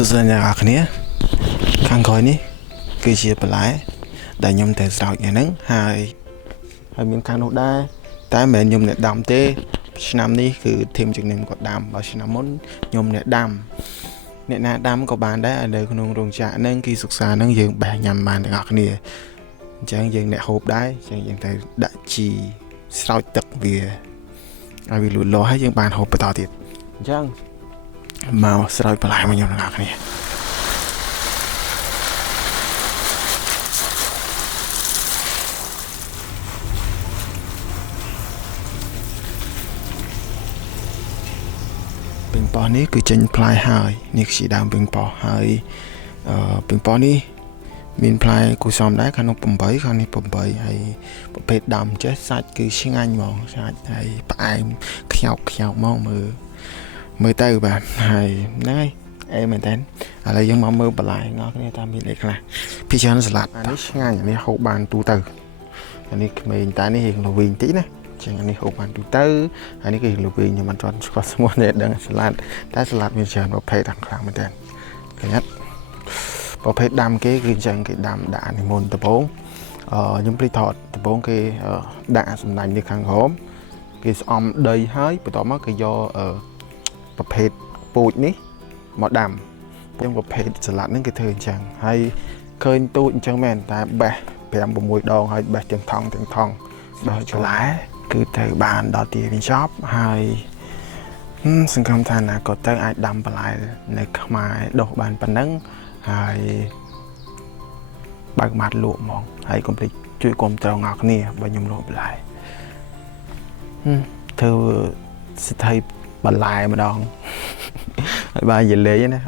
សុខសប្បាយអ្នកគ្នាខាងក្រោយនេះគឺជាបន្លែដែលខ្ញុំតែស្រោចថ្ងៃហ្នឹងហើយមានខាងនោះដែរតែមិនមែនខ្ញុំអ្នកដាំទេឆ្នាំនេះគឺធីមជំនាញគាត់ដាំបើឆ្នាំមុនខ្ញុំអ្នកដាំអ្នកណាដាំក៏បានដែរនៅក្នុងរោងចក្រហ្នឹងគឺសិក្សាហ្នឹងយើងបេះញ៉ាំបានទាំងអស់គ្នាអញ្ចឹងយើងអ្នកហូបដែរអញ្ចឹងយើងតែដាក់ជីស្រោចទឹកវាឲ្យវាលូតលាស់ហើយយើងបានហូបបន្តទៀតអញ្ចឹងមកស្រោចបន្លែមកខ្ញុំទាំងអស់គ្នាពេញប៉ោះនេះគឺចេញផ្លែហើយនេះគឺជាដើមពេញប៉ោះហើយពេញប៉ោះនេះមានផ្លែគូសំដែរខាងនោះ8ខាងនេះ8ហើយប្រភេទដើមចេះសាច់គឺឆ្ងាញ់ហ្មងសាច់ហើយផ្អែមខ្យោកមកមើលទៅបាទហើយហ្នឹងហើយអេមែនតើឥឡូវយើងមកមើលបន្លែងល់គ្នាតាមមានអីខ្លះពីច្រើនសាឡាត់អានេះឆ្ងាញ់អានេះហូបបានទូទៅអានេះក្មេងតែនេះរៀងល្វីងតិចណាចឹងអានេះហូបបានទូទៅហើយនេះគឺល្វីងខ្ញុំមិនទាន់ស្គាល់ឈ្មោះទេដឹងសាឡាត់តែសាឡាត់មានច្រើនប្រភេទខាងខ្លាំងមែនតើឃើញអត់ប្រភេទដាំគេគឺអញ្ចឹងគេដាំដាក់នេះមុនដំបូងខ្ញុំភ្លេចថតដំបូងគេដាក់សំណាញ់នៅខាងក្រោមគេស្អំដីហើយបន្ទាប់មកគេយកប្រភេទពូជនេះមកដាំខ្ញុំប្រភេទសាឡាត់ហ្នឹងគេធ្វើអញ្ចឹងហើយឃើញទូចអញ្ចឹងមែនតែបេះ5 6 ដងហើយបេះទាំងថងបេះបន្លែគឺទៅបានដល់ទីវិញចប់ហើយសង្ឃឹមថាណាក៏ទៅអាចដាំបន្លែនៅខ្មែរដុះបានប៉ុណ្ណឹងហើយបើកម៉ាត់លក់ហ្មងហើយកុំភ្លេចជួយគាំទ្រអ្នកគ្នាបើខ្ញុំលក់បន្លែធ្វើសិទ្ធិបន្លែម្ដងហើយបើនិយាយលេងណា